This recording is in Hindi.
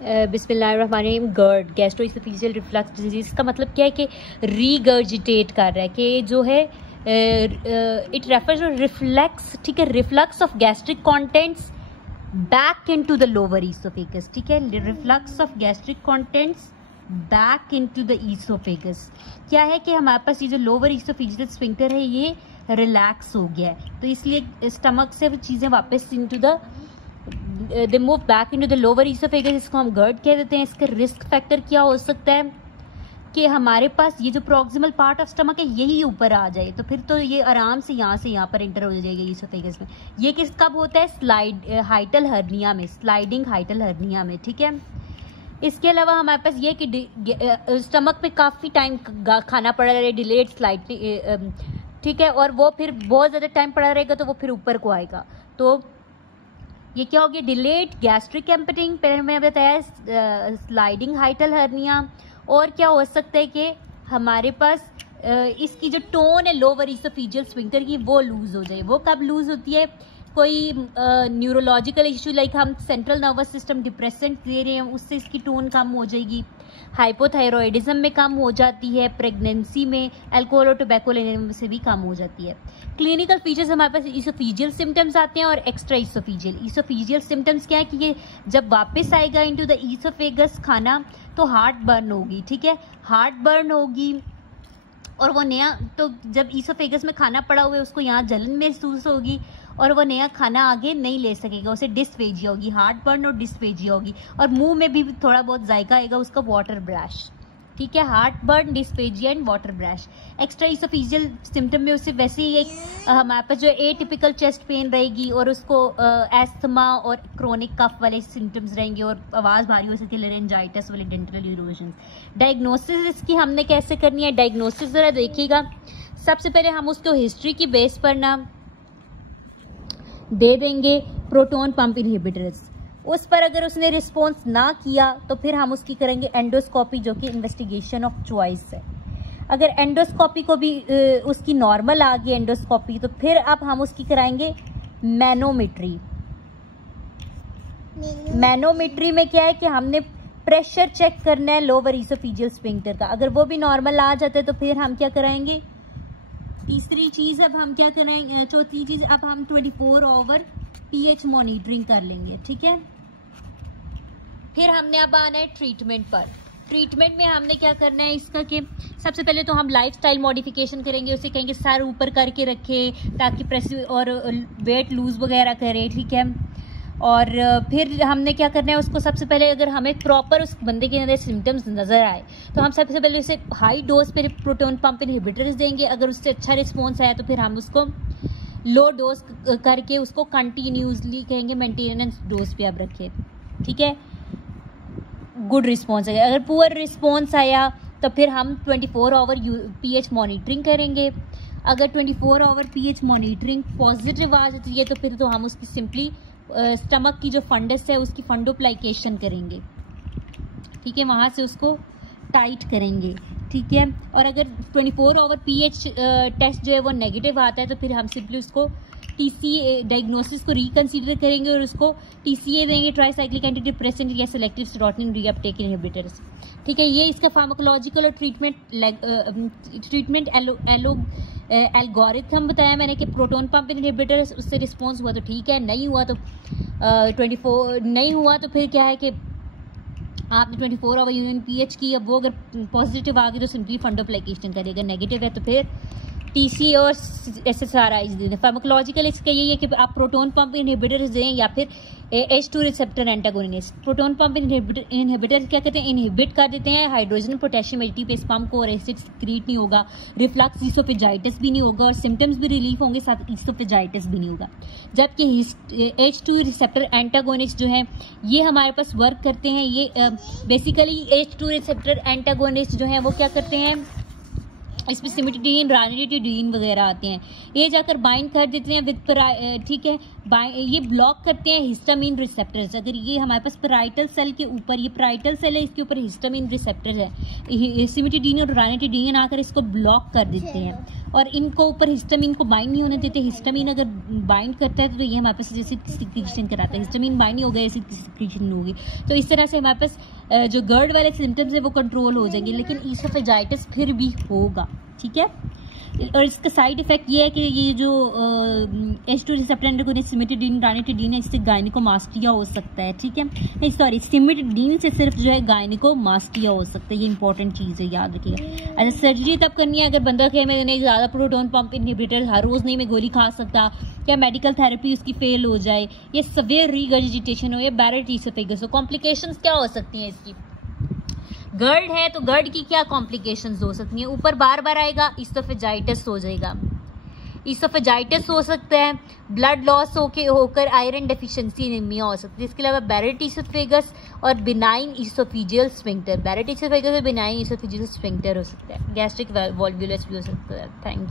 बिस्मिल्लाहिर्रहमानिर्रहीम। GERD, गैस्ट्रोइसोफेजियल रिफ्लक्स डिजीज का मतलब क्या है कि रीगर्जिटेट कर रहा है, कि जो है इट रेफर्स टू रिफ्लेक्स, ठीक है, reflux of gastric contents back into the lower oesophagus, ठीक है, reflux of gastric contents back into the oesophagus. क्या है कि हमारे पास ये जो लोअर ईसोफेजियल स्फिंक्टर है ये रिलैक्स हो गया है, तो इसलिए स्टमक से वो चीज़ें वापस into the they move back into the lower oesophagus, इसको हम GERD कह देते हैं। इसका रिस्क फैक्टर क्या हो सकता है कि हमारे पास ये जो प्रोक्सिमल पार्ट ऑफ स्टमक है यही ऊपर आ जाए, तो फिर तो ये आराम से यहाँ पर एंटर हो जाएगा ईसोफेगस में। ये किस कब होता है? हाइटल हर्निया में, स्लाइडिंग हाइटल हर्निया में, ठीक है। इसके अलावा हमारे पास ये कि स्टमक पे काफ़ी टाइम खाना पड़ा रहे, डिलेड स्लाइड, ठीक है, और वो फिर बहुत ज़्यादा टाइम पड़ा रहेगा तो वो फिर ऊपर को आएगा, तो ये क्या हो गया? डिलेड गैस्ट्रिक एम्पटिंग, पहले मैंने बताया स्लाइडिंग हाइटल हर्निया। और क्या हो सकता है कि हमारे पास इसकी जो टोन है लोअर ईसोफेजियल स्फिंक्टर की वो लूज हो जाए। वो कब लूज होती है? कोई न्यूरोलॉजिकल इशू, लाइक हम सेंट्रल नर्वस सिस्टम डिप्रेसेंट दे रहे हैं, उससे इसकी टोन कम हो जाएगी। हाइपोथायरॉयडिज्म में कम हो जाती है, प्रेगनेंसी में, अल्कोहल और टोबैको लेने से भी कम हो जाती है। क्लिनिकल फीचर्स हमारे पास ईसोफेजियल सिम्टम्स आते हैं और एक्स्ट्रा ईसोफेजियल। ईसोफेजियल सिम्टम्स क्या है कि ये जब वापस आएगा इनटू द ईसोफेगस खाना तो हार्ट बर्न होगी, ठीक है, हार्ट बर्न होगी, और वो नया, तो जब ईसोफेगस में खाना पड़ा हुआ है उसको यहाँ जलन महसूस होगी और वो नया खाना आगे नहीं ले सकेगा, उसे डिस्फेजिया होगी, हार्ट बर्न और डिस्फेजिया होगी, और मुंह में भी थोड़ा बहुत जायका आएगा, उसका वाटर ब्रश, ठीक है, heart burn, dysphagia and water brush. Extra oesophageal symptom में उससे वैसे ही एक हमारे पास जो एटिपिकल चेस्ट पेन रहेगी और उसको एस्थमा और क्रोनिक कफ वाले सिम्टम्स रहेंगे और आवाज़ भारी हो सकती है, लेरेंजाइटिस वाले डेंटल इरोजन। डायग्नोसिस इसकी हमने कैसे करनी है? डायग्नोसिस ज़रा देखिएगा। सबसे पहले हम उसको हिस्ट्री की बेस पर ना दे देंगे प्रोटॉन पंप इनहिबिटर्स। उस पर अगर उसने रिस्पॉन्स ना किया तो फिर हम उसकी करेंगे एंडोस्कोपी, जो कि इन्वेस्टिगेशन ऑफ चॉइस है। अगर एंडोस्कोपी को भी उसकी नॉर्मल आ गई एंडोस्कोपी, तो फिर अब हम उसकी कराएंगे मैनोमेट्री। मैनोमेट्री में क्या है कि हमने प्रेशर चेक करना है लोअर ईसोफेजियल स्फिंक्टर का। अगर वो भी नॉर्मल आ जाता है तो फिर हम क्या कराएंगे? तीसरी चीज़ अब हम क्या करेंगे, चौथी चीज़ अब हम 24 आवर pH मॉनिटरिंग कर लेंगे, ठीक है। फिर हमने अब आना है ट्रीटमेंट पर। ट्रीटमेंट में हमने क्या करना है इसका कि सबसे पहले तो हम लाइफस्टाइल मॉडिफिकेशन करेंगे, उसे कहेंगे सर ऊपर करके रखे ताकि प्रेस और वेट लूज वगैरह करे, ठीक है। और फिर हमने क्या करना है उसको, सबसे पहले अगर हमें प्रॉपर उस बंदे के अंदर सिम्टम्स नज़र आए तो हम सबसे पहले उसे हाई डोज पे प्रोटॉन पंप इनहिबिटर्स देंगे। अगर उससे अच्छा रिस्पॉन्स आया तो फिर हम उसको लो डोज करके उसको कंटिन्यूसली कहेंगे मेंटेनेंस डोज पे आप रखें, ठीक है। गुड रिस्पॉन्स आएगा। अगर पुअर रिस्पॉन्स आया तो फिर हम 24 आवर pH मॉनिटरिंग करेंगे। अगर 24 आवर pH मॉनिटरिंग पॉजिटिव आ जाती है तो फिर तो हम उसकी सिंपली स्टमक की जो फंडस है उसकी फंडोप्लाइकेशन करेंगे, ठीक है, वहाँ से उसको टाइट करेंगे, ठीक है। और अगर 24 आवर pH टेस्ट जो है वो नेगेटिव आता है तो फिर हम सिंपली उसको TCA डायग्नोसिस को रिकंसीडर करेंगे और उसको TCA देंगे, ट्राईसाइक्लिक एंटी डिप्रेसेंट या सेलेक्टिव सेरोटोनिन रीअपटेक इनहिबिटर्स, ठीक है। ये इसका फार्माकोलॉजिकल और ट्रीटमेंट एल्गोरिथम बताया मैंने कि प्रोटॉन पंप इनहिबिटर्स, उससे रिस्पॉन्स हुआ तो ठीक है, नहीं हुआ तो 24 नहीं हुआ तो फिर क्या है कि आपने 24 आवर यूनियन pH की, अब वो अगर पॉजिटिव आ गई तो सिंपली फंडोप्लाइकेशन करेगा, नेगेटिव है तो फिर TCA और SSRIs दें। फार्माकोलॉजिकल इसका यही है कि आप प्रोटॉन पंप इनहिबिटर्स दें या फिर H2 receptor antagonist. Proton pump inhibitor क्या कहते हैं? इनहिबिट कर देते हैं हाइड्रोजन पोटेशियम एटीपेस पंप को, और एसिड सीक्रेट नहीं होगा, रिफ्लक्स ईसोफेजाइटिस भी नहीं होगा और सिम्टम्स भी रिलीफ होंगे, साथ ईसोफेजाइटिस भी नहीं होगा। जबकि H2 रिसेप्टर एंटागोनिस्ट जो है ये हमारे पास वर्क करते हैं। ये बेसिकली H2 रिसेप्टर एंटागोनिस्ट जो है वो क्या करते हैं इसमें सिमिटोडीन, रानिटिडीन वगैरह आते हैं, ये जाकर बाइंड कर देते हैं विद, ठीक है, ये ब्लॉक करते हैं हिस्टामिन रिसेप्टर्स। अगर ये हमारे पास पैराइटल सेल के ऊपर, ये पैराइटल सेल है, इसके ऊपर हिस्टामिन रिसेप्टर है, सिमिटोडीन और रानिटिडीन आकर इसको ब्लॉक कर देते हैं और इनको ऊपर हिस्टामिन को बाइंड नहीं होने देते। हिस्टामिन अगर बाइंड करता है तो ये हमारे पास एसिड सिक्रीशन कराता है, हिस्टामिन बाइंड नहीं होगा, एसिड सिक्रीशन होगी। तो इस तरह से हमारे पास जो GERD वाले सिम्टम्स है वो कंट्रोल हो जाएंगे, लेकिन ईसोफेजाइटिस फिर भी होगा, ठीक है। और इसका साइड इफेक्ट ये है कि ये जो H2 रिसेप्टर एंटागोनिस्ट सिमिटोडीन, रानिटिडीन है, इससे गायनिकोमास्टिया हो सकता है, ठीक है। नहीं सॉरी, सिमिटोडीन से सिर्फ जो है गायनिकोमास्टिया हो सकता है, ये इंपॉर्टेंट चीज़ है, याद रखिएगा। अच्छा, सर्जरी तब करनी है अगर बंदा कहे मैंने ज़्यादा प्रोटॉन पंप इनहिबिटर हर रोज़ नहीं मैं गोली खा सकता, या मेडिकल थेरेपी उसकी फेल हो जाए, या सवेयर रीगर्जिटेशन हो, या बैरेट ईसोफेगस हो। कॉम्प्लिकेशंस क्या हो सकती हैं इसकी? GERD है तो GERD की क्या कॉम्प्लिकेशंस हो सकती हैं? ऊपर बार बार आएगा, ईसोफेजाइटिस हो जाएगा, ईसोफेजाइटिस हो सकता है, ब्लड लॉस होकर आयरन डेफिशिएंसी एनीमिया हो सकती है। इसके अलावा बैरेट ईसोफेगस और benign oesophageal sphincter, Barrett oesophagus और बिनाइन ईसोफेजियल स्फिंक्टर हो सकता है, गैस्ट्रिक वॉल्वुलस भी हो सकता है। Thank you.